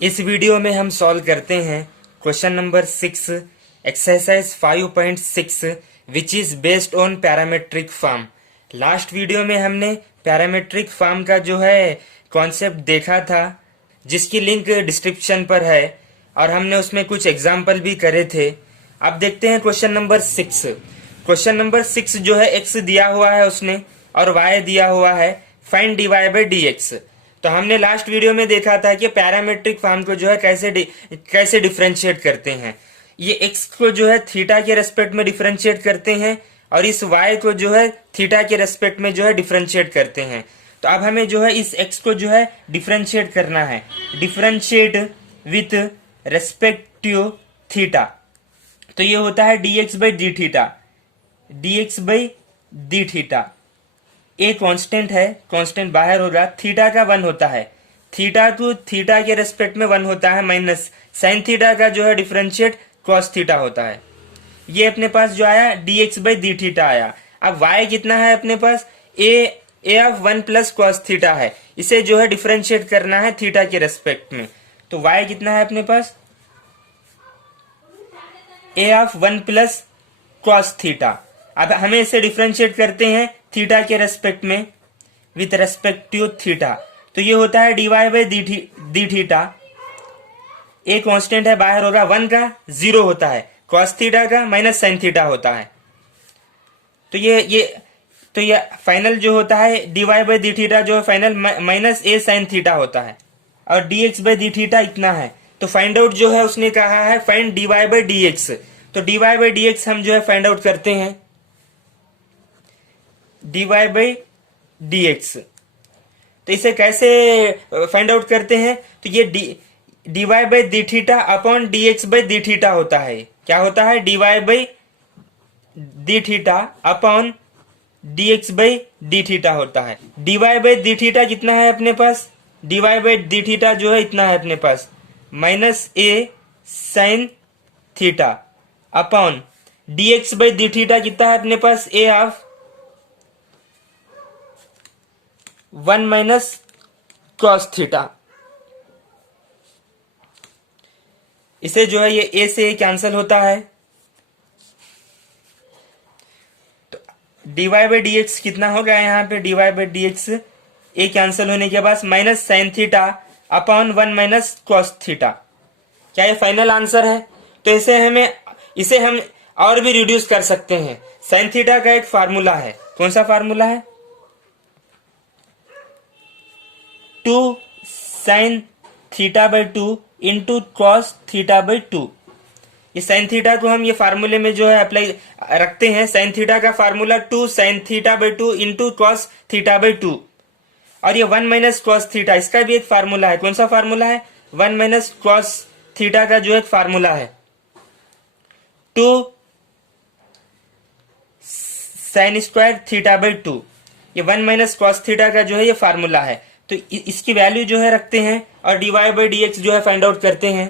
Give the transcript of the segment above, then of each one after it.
इस वीडियो में हम सॉल्व करते हैं question number 6 exercise 5.6 which is based on parametric form. Last video में हमने पैरामेट्रिक फॉर्म का जो है कॉन्सेप्ट देखा था, जिसकी लिंक डिस्क्रिप्शन पर है, और हमने उसमें कुछ एग्जाम्पल भी करे थे। अब देखते हैं क्वेश्चन नंबर 6। क्वेश्चन नंबर 6 जो है x दिया हुआ है उसने और y दिया हुआ है, फाइंड dy बाई dx। तो हमने लास्ट वीडियो में देखा था कि पैरामेट्रिक फॉर्म को जो है कैसे डिफरेंशिएट करते हैं। ये x को जो है थीटा के रेस्पेक्ट में डिफरेंशिएट करते हैं और इस y को जो है थीटा के रेस्पेक्ट में जो है डिफरेंशिएट करते हैं। तो अब हमें जो है इस x को जो है डिफरेंशिएट करना है, differentiate with respect to theta. तो ये होता है dx by d theta, dx by d theta. A constant है, कांस्टेंट बाहर होगा, थीटा का 1 होता है, थीटा टू थीटा के रेस्पेक्ट में 1 होता है, माइनस साइन थीटा का जो है डिफरेंशिएट कॉस थीटा होता है। ये अपने पास जो आया dx बाई डी थीटा आया। अब y कितना है अपने पास, a of 1 plus cos theta है, इसे जो है डिफरेंशिएट करना है थीटा के रेस्पेक्ट में। तो y कितना है अपने पास, a of 1 plus cos theta. अब हमें इसे डिफरेंशिएट करते हैं थीटा के रेस्पेक्ट में विथ रेस्पेक्ट टू थीटा। तो ये होता है dy by d theta. A constant है, बाहर होगा, 1 का 0 होता है, कॉस थीटा का माइनस साइन थीटा होता है। तो ये फाइनल जो होता है dy बाई डी थीटा जो है final minus a sine theta होता है, और dx बाई डी थीटा इतना है। तो फाइंड आउट जो है उसने कहा है फाइंड dy बाई dx। तो dy बाई dx हम जो है फाइंड आउट करते हैं, dy बाई dx। तो इसे कैसे फाइंड आउट करते हैं, तो ये dy by d theta upon dx by d theta होता है। क्या होता है, dy by d theta upon dx by d theta होता है। dy बाई डी थीटा कितना है अपने पास, dy बाई डी थीटा जो है इतना है अपने पास, minus a sine theta upon dx by d theta कितना है अपने पास, a of 1 minus cos theta. इसे जो है ये a से कैंसिल होता है। तो dy बाई dx कितना हो गया यहाँ पे, dy by dx a cancel होने के बाद minus sign theta upon 1 minus cos theta. क्या ये फाइनल आंसर है? तो इसे हम और भी रिड्यूस कर सकते हैं। साइन थीटा का एक फार्मूला है, कौन सा फार्मूला है, 2 sine theta by 2 into cos theta by 2। ये साइन थीटा को हम ये फार्मूले में जो है अप्लाई रखते हैं। साइन थीटा का formula 2 sine theta by 2 into cos theta by 2, और ये 1 माइनस कॉस थीटा, इसका भी एक फार्मूला है। कौन सा फार्मूला है, 1 माइनस कॉस थीटा का जो एक फार्मूला है 2 साइन स्क्वायर थीटा बाई 2। ये 1 माइनस कॉस थीटा का जो है ये फार्मूला है। तो इसकी वैल्यू जो है रखते हैं और dy बाई dx जो है फाइंड आउट करते हैं।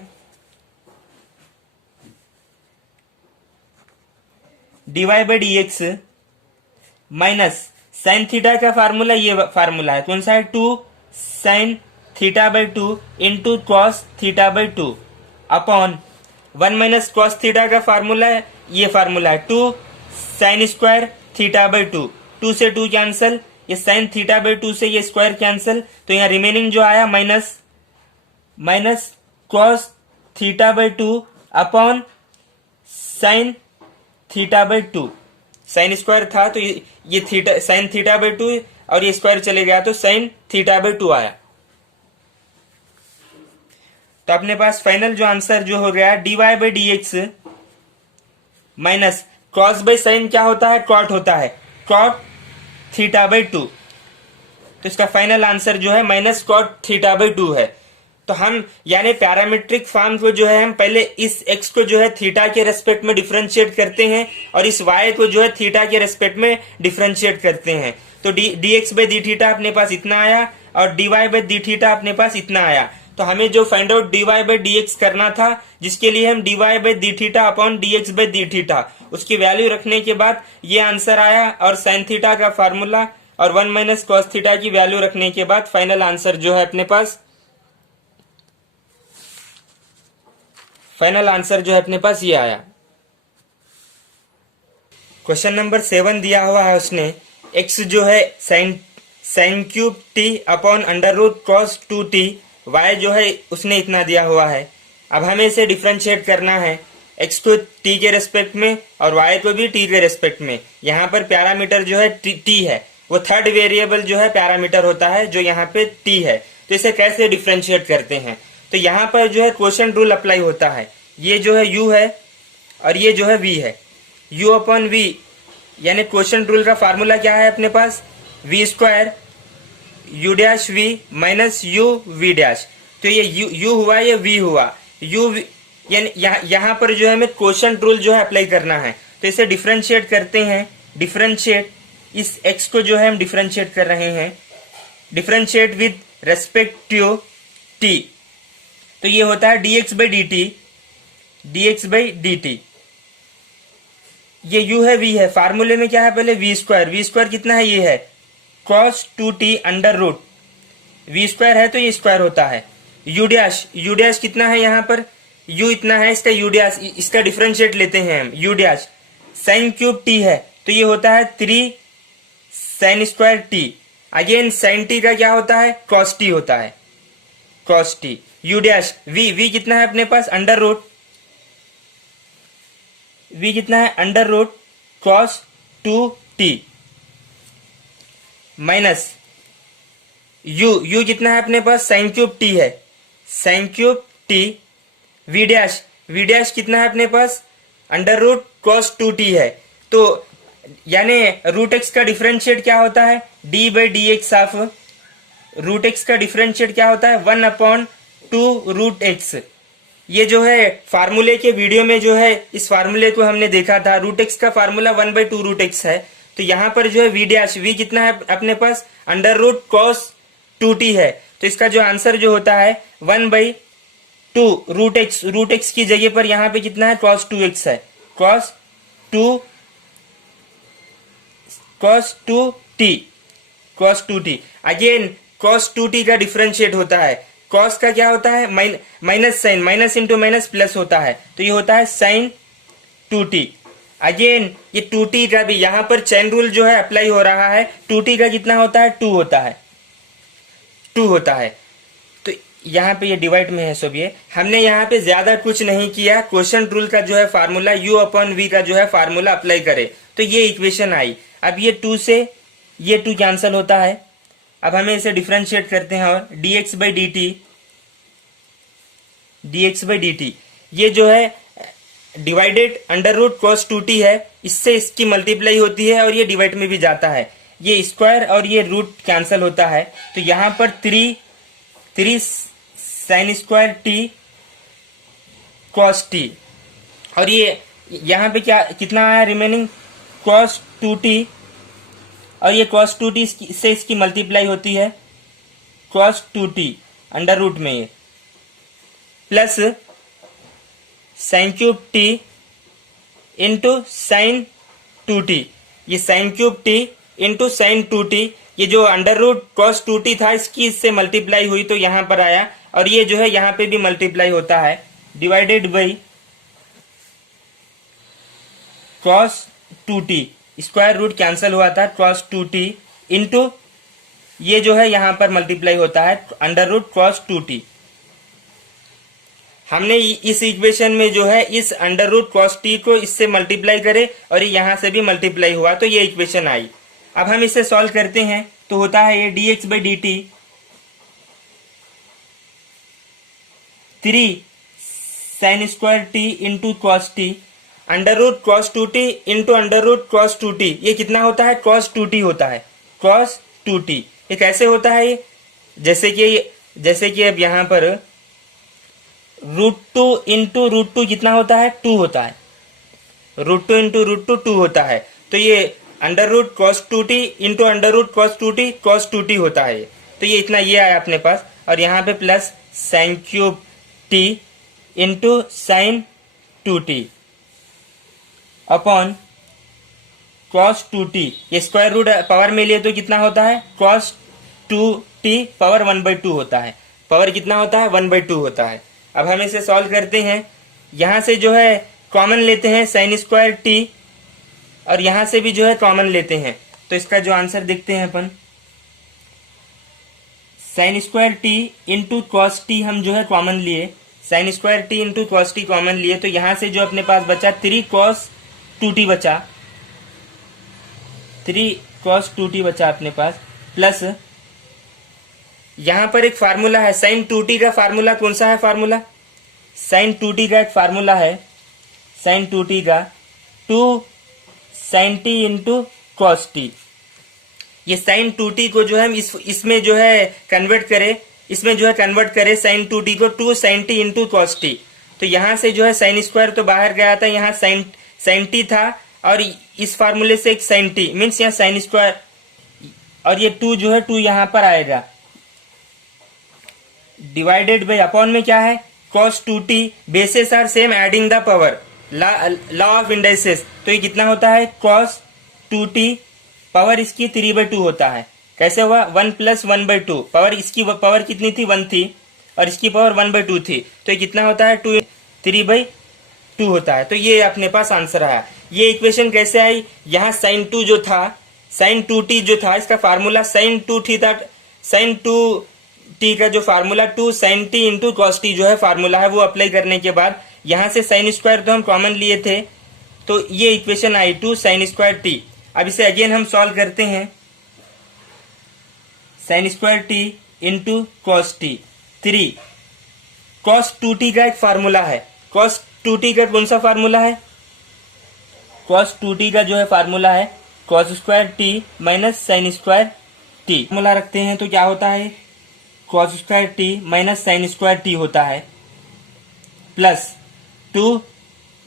dy by dx minus sine theta का फार्मूला ये फार्मूला है, कौन सा है, 2 sine theta by 2 into cos theta by 2 upon 1 minus cos theta का फार्मूला है, ये फार्मूला है 2 साइन स्क्वायर थीटा बाई 2। 2 से 2 कैंसिल, ये साइन थीटा बाई 2 से ये स्क्वायर कैंसिल, तो यहाँ रिमेनिंग जो आया minus cos theta by 2 upon sine theta by 2। Sine square था तो ये थीटा साइन थीटा बाई 2 और ये स्क्वायर चले गया तो साइन थीटा बाई 2 आया। तो अपने पास फाइनल जो आंसर जो हो गया dy by dx minus cos by sine क्या होता है, कॉट होता है, कॉट थीटा बाई 2। तो इसका फाइनल आंसर जो है माइनस कॉट थीटा बाई 2 है। तो हम यानी पैरामेट्रिक फॉर्म को जो है हम पहले इस x को जो है थीटा के रेस्पेक्ट में डिफरेंशिएट करते हैं और इस y को जो है थीटा के रेस्पेक्ट में डिफरेंशिएट करते हैं। तो dx बाई डी थीटा अपने पास इतना आया और dy बाई डी थीटा अपने पास इतना आया। तो हमें जो find out dy by dx करना था, जिसके लिए हम dy by d theta upon dx by d theta उसकी वैल्यू रखने के बाद ये आंसर आया, और साइन थीटा का फार्मूला और 1 माइनस कॉस थीटा की वैल्यू रखने के बाद फाइनल आंसर जो है अपने पास फाइनल आंसर जो है अपने पास ये आया। क्वेश्चन नंबर 7 दिया हुआ है उसने, x जो है sine cube t upon under root cos 2t, y जो है उसने इतना दिया हुआ है। अब हमें इसे डिफ्रेंशिएट करना है, x को t के रेस्पेक्ट में और y को भी t के रेस्पेक्ट में। यहाँ पर पैरामीटर जो है t है, वो थर्ड वेरिएबल जो है पैरामीटर होता है जो यहाँ पे t है। तो इसे कैसे डिफ्रेंशिएट करते हैं, तो यहाँ पर जो है क्वोशंट रूल अप्लाई होता है। ये जो है u है और ये जो है v है, u अपॉन v, यानी क्वोशंट रूल का फार्मूला क्या है अपने पास, v square u dash v minus u v dash. तो ये u हुआ, ये v हुआ, u यानी यहाँ पर जो है हमें क्वोशंट रूल जो है अप्लाई करना है। तो इसे डिफरेंशिएट करते हैं, डिफरेंशिएट इस x को जो है हम डिफरेंशिएट कर रहे हैं, differentiate with respect to t। तो ये होता है dx बाई dt। ये u है, v है, फार्मूले में क्या है पहले v स्क्वायर कितना है, ये है cos 2t under root, v square है तो ये स्क्वायर होता है। u डैश कितना है, यहाँ पर u इतना है, इसका u डैश, इसका डिफरेंशिएट लेते हैं हम, u dash sign cube t है तो ये होता है 3 sine square t। Again sine t का क्या होता है, cos t होता है, cos t। u dash v कितना है अपने पास, अंडर रूट, v कितना है, under root cos 2t minus u कितना है अपने पास, साइन क्यूब t है, sine cube t। v dash कितना है अपने पास, अंडर रूट cos 2t है। तो यानी रूट x का डिफरेंशिएट क्या होता है, d by d x of root x का डिफरेंशिएट क्या होता है, 1 अपॉन 2 रूट x। ये जो है फार्मूले के वीडियो में जो है इस फार्मूले को हमने देखा था, रूट x का फार्मूला 1 बाई 2 रूट x है। तो यहाँ पर जो है v कितना है अपने पास, अंडर रूट cos 2t है। तो इसका जो आंसर जो होता है 1 बाई 2 रूट x की जगह पर यहाँ पे कितना है, cos 2x है, cos 2t। Again cos 2t का डिफरेंशिएट होता है, cos का क्या होता है, minus sine, minus into minus plus होता है, तो ये होता है साइन 2t। अगेन ये 2t का भी यहाँ पर चेन रूल जो है अप्लाई हो रहा है, 2t का कितना होता है, 2 होता है। तो यहाँ पे ये डिवाइड में है सब, ये हमने यहाँ पे ज्यादा कुछ नहीं किया, क्वोशंट रूल का जो है फार्मूला u अपॉन v का जो है फार्मूला अप्लाई करे तो ये इक्वेशन आई। अब ये 2 से ये 2 कैंसिल होता है। अब हमें इसे डिफरेंशिएट करते हैं और dx बाई dt, ये जो है divided under root cos 2t है, इससे इसकी मल्टीप्लाई होती है और ये डिवाइड में भी जाता है, ये स्क्वायर और ये रूट कैंसिल होता है। तो यहाँ पर 3 sine square t cos t, और ये यहाँ पे क्या कितना आया रिमेनिंग, cos 2t, और ये cos 2t से इसकी मल्टीप्लाई होती है, cos 2t अंडर रूट में ये, plus sign cube t into sign 2t, ये sign cube t into sign 2t, ये जो अंडर रूट cos 2t था इसकी इससे मल्टीप्लाई हुई तो यहाँ पर आया, और ये जो है यहाँ पे भी मल्टीप्लाई होता है, divided by cos 2t, square root cancel हुआ था, cos 2t इंटू ये जो है यहाँ पर मल्टीप्लाई होता है अंडर रूट cos 2t। हमने इस इक्वेशन में जो है इस अंडर रूट cos t को इससे मल्टीप्लाई करे और यहाँ से भी मल्टीप्लाई हुआ तो ये इक्वेशन आई। अब हम इसे सॉल्व करते हैं तो होता है ये dx by dt 3 sine square t into cos t under root cos 2t into under root cos 2t, ये कितना होता है, cos 2t होता है, cos 2t। ये कैसे होता है, ये जैसे कि अब यहाँ पर √2 इंटू √2 कितना होता है, 2 होता है, √2 इंटू √2 2 होता है। तो ये under root cos 2t into under root cos 2t cos 2t होता है। तो ये इतना ये आया अपने पास, और यहाँ पे plus sign cube t into sign 2t upon cos 2t, ये स्क्वायर रूट पावर में लिए तो कितना होता है, cos 2t पावर 1/2 होता है, पावर कितना होता है, 1/2 होता है। अब हम इसे सॉल्व करते हैं यहां से जो है कॉमन लेते हैं साइन स्क्वायर टी, और यहां से भी जो है कॉमन लेते हैं। तो इसका जो आंसर देखते हैं अपन, sine square t into cos t हम जो है कॉमन लिए, sine square t into cos t common लिए, तो यहां से जो अपने पास बचा 3 cos 2t बचा, 3 cos 2t बचा अपने पास, प्लस यहां पर एक फार्मूला है साइन 2t का फार्मूला, कौन सा है फार्मूला, साइन 2t का एक फार्मूला है, साइन 2t का 2 sin t into cos T. ये साइन 2t को जो है हम इसमें जो है कन्वर्ट करें, इसमें जो है कन्वर्ट करें साइन 2t को 2 sin t into cos T. तो यहां से जो है साइन स्क्वायर तो बाहर गया था, यहाँ साइन t था, और इस फार्मूले से एक साइन t मीन्स यहाँ साइन स्क्वायर, और ये 2 जो है 2 यहां पर आएगा, डिवाइडेड बाई अपॉन में क्या है cos 2t, bases are same adding the power, law of indices. तो ये कितना होता है cos 2t, पावर इसकी 3/2 होता है। कैसे हुआ 1 + 1/2, पावर इसकी पावर कितनी थी 1 थी, और इसकी पावर 1/2 थी, तो ये कितना होता है 3/2 होता है। तो ये अपने पास आंसर आया। ये इक्वेशन कैसे आई, यहाँ साइन 2 जो था, साइन 2t जो था, इसका फार्मूला साइन 2t था, साइन 2t का जो formula 2 sin t into cos T जो है फार्मूला है, वो अप्लाई करने के बाद यहां से साइन स्क्वायर तो हम कॉमन लिए थे, तो ये इक्वेशन आई 2 sin स्क्वायर टी। अब इसे अगेन हम सॉल्व करते हैं, sign square t into cos T, 3 cos 2t का एक फार्मूला है, cos 2t का कौन सा फार्मूला है, cos 2t का जो है फार्मूला है cos square T minus sign square T. Formula रखते हैं तो क्या होता है cos square T minus sign square T होता है, प्लस 2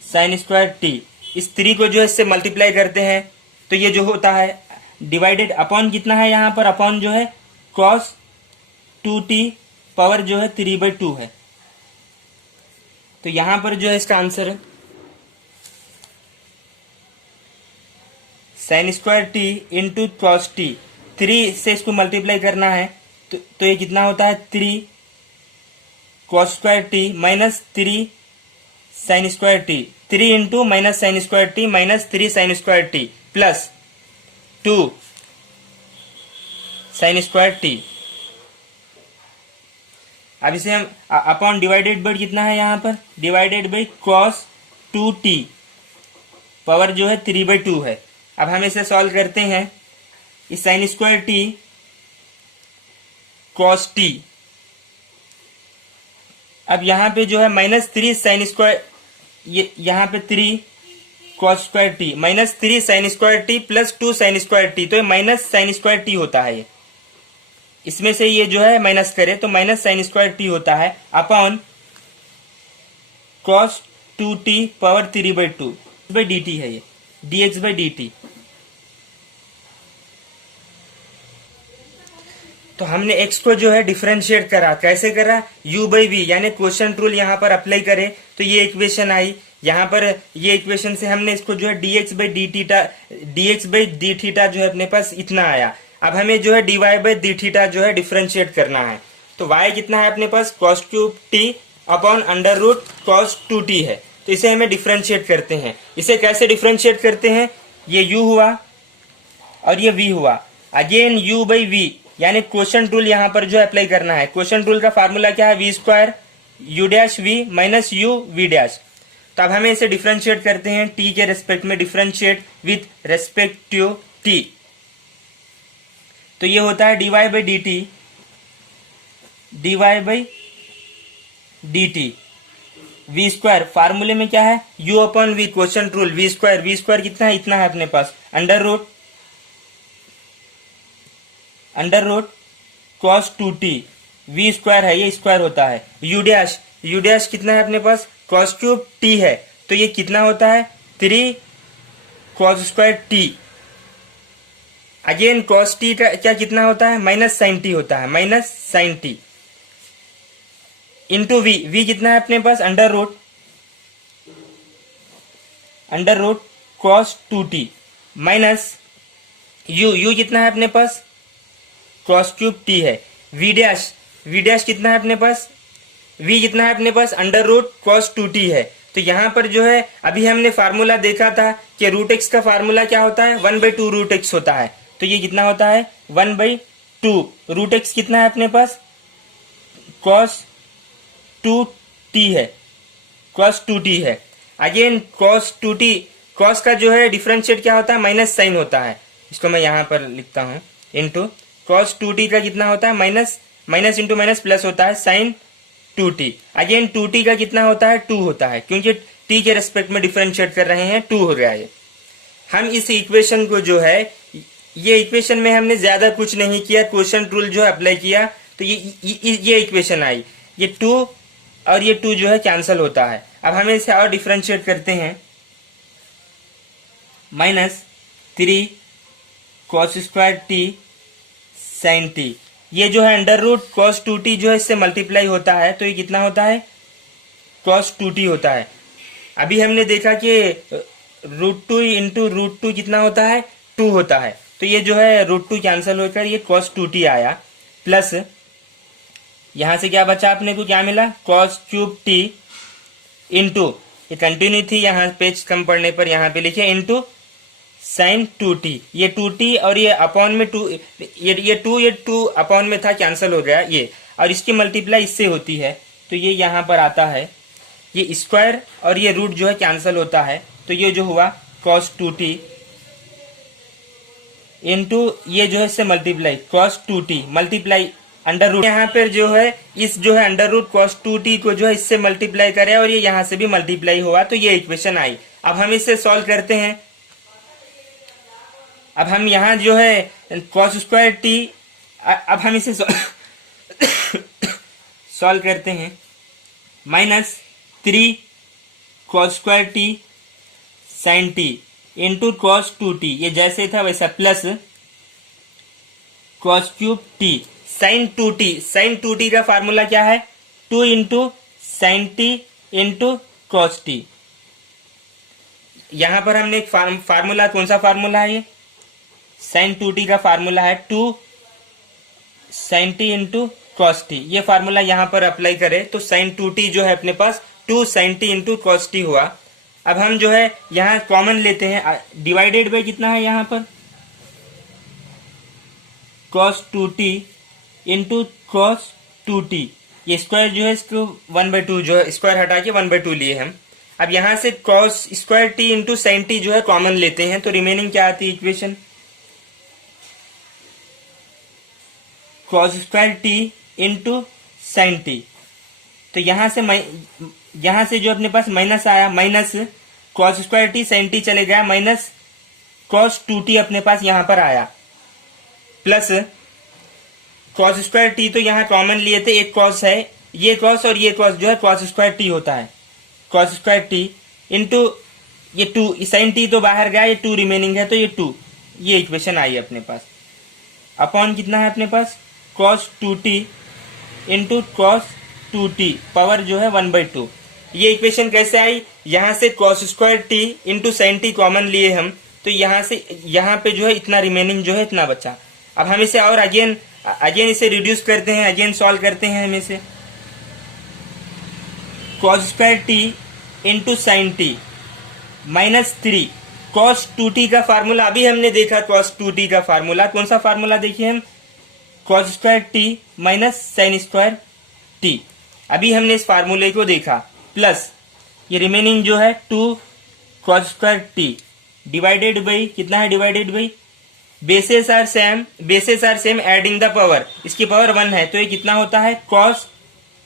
sin स्क्वायर टी। इस 3 को जो है इससे मल्टीप्लाई करते हैं तो ये जो होता है डिवाइडेड अपॉन कितना है, यहाँ पर अपॉन जो है cos 2t पावर जो है 3/2 है। तो यहां पर जो है इसका आंसर है sign square t into cos T, 3 से इसको मल्टीप्लाई करना है तो ये कितना होता है 3 cos square T minus 3 sin square T, 3 into minus sign square T minus 3 sin square T plus 2 sin square T. अब इसे हम अपॉन डिवाइडेड बाई कितना है, यहाँ पर divided by cos 2t power जो है 3/2 है। अब हम इसे सॉल्व करते हैं, इस sign square T cos t, अब यहाँ पे जो है माइनस 3 साइन स्क्वायर, ये यहाँ पे 3 cos square T minus 3 sine square T plus 2 sign square T, तो माइनस साइन स्क्वायर टी होता है। ये इसमें से ये जो है माइनस करे तो माइनस साइन स्क्वायर टी होता है upon cos 2t power 3/2 by d T है, ये dx बाई डी टी। तो हमने x को जो है डिफरेंशिएट करा, कैसे करा u बाई वी, यानी क्वोशंट रूल यहाँ पर अप्लाई करें तो ये इक्वेशन आई। यहाँ पर ये इक्वेशन से हमने इसको जो है dx बाई डी थीटा जो है अपने पास इतना आया। अब हमें जो है dy बाई डी थीटा जो है डिफरेंशिएट करना है, तो y कितना है अपने पास cos cube t upon under root cos 2t है। तो इसे हमें डिफरेंशिएट करते हैं। इसे कैसे डिफरेंशिएट करते हैं, ये u हुआ और ये v हुआ, अगेन u बाई वी, यानी क्वोशंट रूल यहाँ पर जो अप्लाई करना है। क्वोशंट रूल का फार्मूला क्या है, v square u dash v minus u v dash. तो अब हमें इसे डिफरेंशिएट करते हैं t के रेस्पेक्ट में, differentiate with respect to t। तो ये होता है dy by d t, dy by d t, v square फार्मूले में क्या है u अपॉन v, quotient rule v square कितना है, इतना है अपने पास, under root cos 2t, v square है, ये स्क्वायर होता है, u डैश कितना है अपने पास cos क्यूब t है, तो ये कितना होता है 3 cos square t। Again cos t का क्या कितना होता है माइनस साइन t होता है, minus sine t into v कितना है अपने पास under root cos 2t minus u कितना है अपने पास cos क्यूब t है, v डैश कितना है अपने पास, v कितना है अपने पास अंडर रूट cos 2t है, तो यहाँ पर जो है अभी हमने फार्मूला देखा था कि रूट एक्स का फार्मूला क्या होता है, 1/2 रूट एक्स होता है। तो ये कितना होता है, 1/2 रूट एक्स कितना है अपने पास, cos 2t है, cos 2t है। अगेन cos 2t, cos का जो है डिफरेंशिएट क्या होता है, माइनस साइन होता है। इसको मैं यहाँ पर लिखता हूँ, इंटू cos 2t का कितना होता है, माइनस इंटू माइनस प्लस होता है साइन 2t। अगेन 2t का कितना होता है, 2 होता है, क्योंकि t के रेस्पेक्ट में डिफरेंशिएट कर रहे हैं, 2 हो गया ये। हम इस इक्वेशन को जो है, ये इक्वेशन में हमने ज्यादा कुछ नहीं किया, क्वोशंट रूल जो है अप्लाई किया, तो ये इक्वेशन आई। ये 2 और ये 2 जो है कैंसिल होता है। अब हमें इसे और डिफरेंशिएट करते हैं, -3 cos square t sin t। ये जो है अंडर रूट cos 2t जो है इससे मल्टीप्लाई होता है, तो ये कितना होता है, cos 2t होता है। अभी हमने देखा कि √2 इंटू √2 कितना होता है, 2 होता है। तो ये जो है √2 कैंसिल होकर ये cos 2t आया, प्लस यहां से क्या बचा अपने को, क्या मिला, cos क्यूब t इंटू, ये कंटिन्यू थी, यहाँ पेज कम पड़ने पर यहाँ पे लिखे, इंटू साइन 2t। ये 2t और ये अपॉन में 2, ये 2 अपॉन में था, कैंसिल हो गया ये, और इसकी मल्टीप्लाई इससे होती है, तो ये यहाँ पर आता है, ये स्क्वायर और ये रूट जो है कैंसिल होता है, तो ये जो हुआ cos 2t इंटू ये जो है इससे multiply cos 2t multiply under root, यहाँ पर जो है इस जो है अंडर रूट cos 2t को जो है इससे मल्टीप्लाई करे और ये यहाँ से भी मल्टीप्लाई हुआ, तो ये इक्वेशन आई। अब हम इसे सॉल्व करते हैं। अब हम यहाँ जो है cos स्क्वायर t, अब हम इसे सॉल्व करते हैं, -3 cos square t sin t into cos 2t, ये जैसे था वैसा, plus cos cube t sin 2t। sin 2t का फार्मूला क्या है, 2 into sine t into cos t। यहां पर हमने एक फार्मूला, कौन सा फार्मूला है, ये sin 2t का फार्मूला है 2 sin t into cos t। ये फार्मूला यहां पर अप्लाई करें तो sin 2t जो है अपने पास 2 sin t into cos t हुआ। अब हम जो है यहाँ कॉमन लेते हैं, डिवाइडेड बाय कितना है यहाँ पर, cos 2t into cos 2t। ये स्क्वायर जो है इसको 1/2 जो है स्क्वायर हटा के 1/2 लिए हम। अब यहाँ से cos square t into sine t जो है कॉमन लेते हैं, तो रिमेनिंग क्या आती है equation, cos square t into sine t। तो यहाँ से जो अपने पास माइनस आया, minus cos square t sine t चले गया, माइनस cos 2t अपने पास यहाँ पर आया, प्लस cos स्क्वायर t तो यहाँ कॉमन लिए थे, एक cos है, ये cos और ये cos जो है cos स्क्वायर t होता है, cos स्क्वायर t इंटू ये 2 साइन t तो बाहर गया, ये 2 रिमेनिंग है, तो ये 2, ये इक्वेशन आई अपने पास। अपॉन कितना है अपने पास, cos 2t into cos 2t power जो है 1/2। ये इक्वेशन कैसे आई, यहाँ से cos square t into sine t common लिए हम, तो यहाँ से यहाँ पे जो है इतना रिमेनिंग जो है इतना बचा। अब हम इसे और अगेन इसे रिड्यूस करते हैं, अगेन सॉल्व करते हैं हम इसे, cos square t into sine t -3 cos 2t का फार्मूला अभी हमने देखा, cos 2t का फार्मूला कौन सा फार्मूला देखिए हम, cos square t minus sign square t। अभी हमने इस फार्मूले को देखा, प्लस ये रिमेनिंग जो है 2 cos square t divided by कितना है, divided by bases are same adding the power, इसकी पावर 1 है, तो ये कितना होता है, cos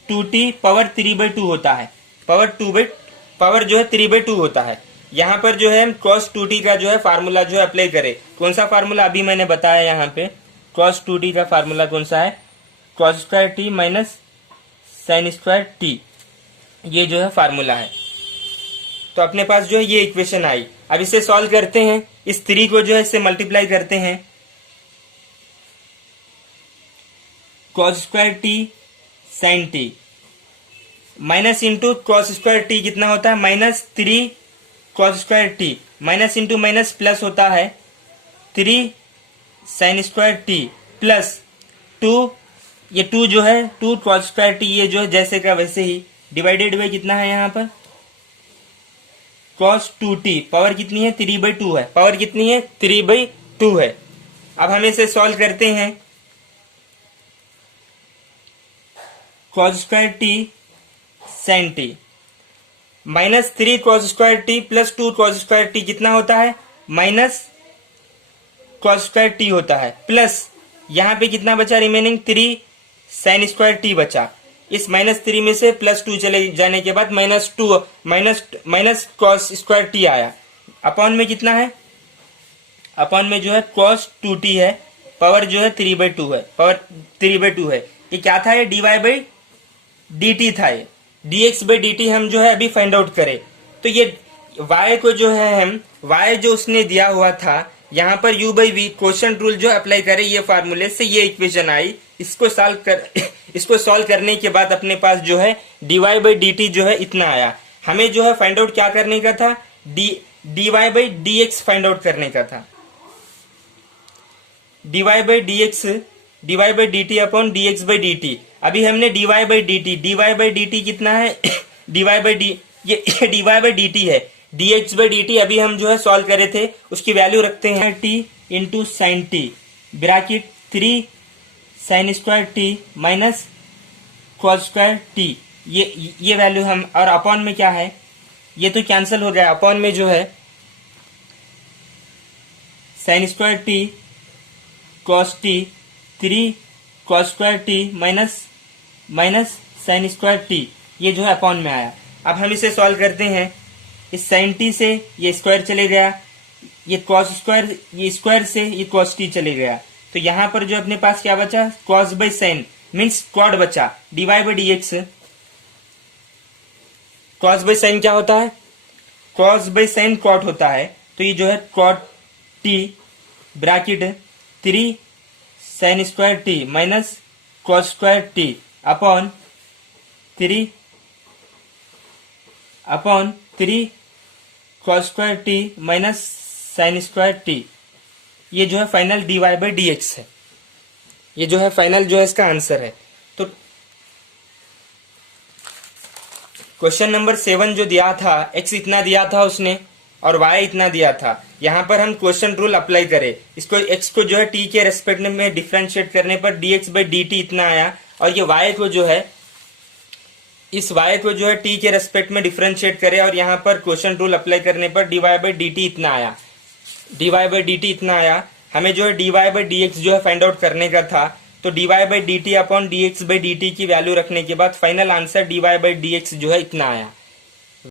2t पावर 3/2 होता है, पावर जो है 3/2 होता है। यहाँ पर जो है हम cos 2t का जो है फार्मूला जो है अप्लाई करें, कौन सा फार्मूला अभी मैंने बताया, यहाँ पे cos 2t का फार्मूला कौन सा है, cos square t minus sign square t, ये जो है फार्मूला है। तो अपने पास जो है ये इक्वेशन आई। अब इसे सॉल्व करते हैं, इस 3 को जो है इससे मल्टीप्लाई करते हैं, cos square t sine t minus into cos square t कितना होता है, -3 cos square t, minus into minus plus होता है 3 साइन स्क्वायर t, प्लस 2, ये 2 जो है 2 cos स्क्वायर t, ये जो है जैसे का वैसे ही, डिवाइडेड बाई कितना है यहाँ पर cos 2t, पावर कितनी है 3/2 है, पावर कितनी है 3/2 है। अब हम इसे सॉल्व करते हैं। cos square T sin t minus 3 cos square T plus 2 cos square T कितना होता है, माइनस cos स्क्वायर टी होता है, प्लस यहाँ पे कितना बचा रिमेनिंग 3 sin स्क्वायर टी बचा। इस -3 में से +2 चले जाने के बाद -2 माइनस cos स्क्वायर टी आया। अपॉन में कितना है, अपॉन में जो है cos 2t है, पावर जो है 3/2 है, पावर 3/2 है। ये क्या था, ये dy/dt था, ये dx/dt हम जो है अभी फाइंड आउट करें। तो ये y को जो है हम y जो उसने दिया हुआ था, यहाँ पर u/v क्वेश्चन रूल जो अप्लाई करें, ये फार्मूले से ये इक्वेशन आई। इसको सॉल्व करने के बाद अपने पास जो है dy/dt जो है इतना आया। हमें जो है फाइंड आउट क्या करने का था, dy/dx फाइंड आउट करने का था। dy/dt upon dx/dt। अभी हमने dy/dt कितना है ये dy/dt है, dx/dt अभी हम जो है सॉल्व करे थे, उसकी वैल्यू रखते हैं t into sign T bracket 3 sine square T minus cos square T, ये वैल्यू हम, और अपॉन में क्या है, ये तो कैंसिल हो गया। अपॉन में जो है sign square T cos t 3 cos square T minus sign square T, ये जो है अपॉन में आया। अब हम इसे सॉल्व करते हैं। इस साइन टी से ये स्क्वायर चले गया, ये cos स्क्वायर, ये स्क्वायर से ये cos t चले गया। तो यहाँ पर जो अपने पास क्या बचा, cos by sine means cot बचा, dy/dx। cos बाई साइन क्या होता है, cos बाई साइन कॉट होता है, तो ये जो है cot t bracket 3 sine square T minus cos square T upon 3 cos square T minus sign square T, ये जो है फाइनल dy/dx है। ये जो है फाइनल जो है इसका आंसर है। तो क्वेश्चन नंबर 7 जो दिया था, x इतना दिया था उसने और y इतना दिया था। यहाँ पर हम क्वेश्चन रूल अप्लाई करें, इसको x को जो है t के रेस्पेक्ट में डिफरेंशिएट करने पर dx/dt इतना आया, और ये y को जो है, इस y को जो है t के रेस्पेक्ट में डिफरेंशिएट करें और यहाँ पर क्वेश्चन रूल अप्लाई करने पर dy/dt इतना आया, dy/dt इतना आया। हमें जो है dy/dx जो है फाइंड आउट करने का था, तो dy/dt अपॉन dx/dt की वैल्यू रखने के बाद फाइनल आंसर dy/dx जो है इतना आया।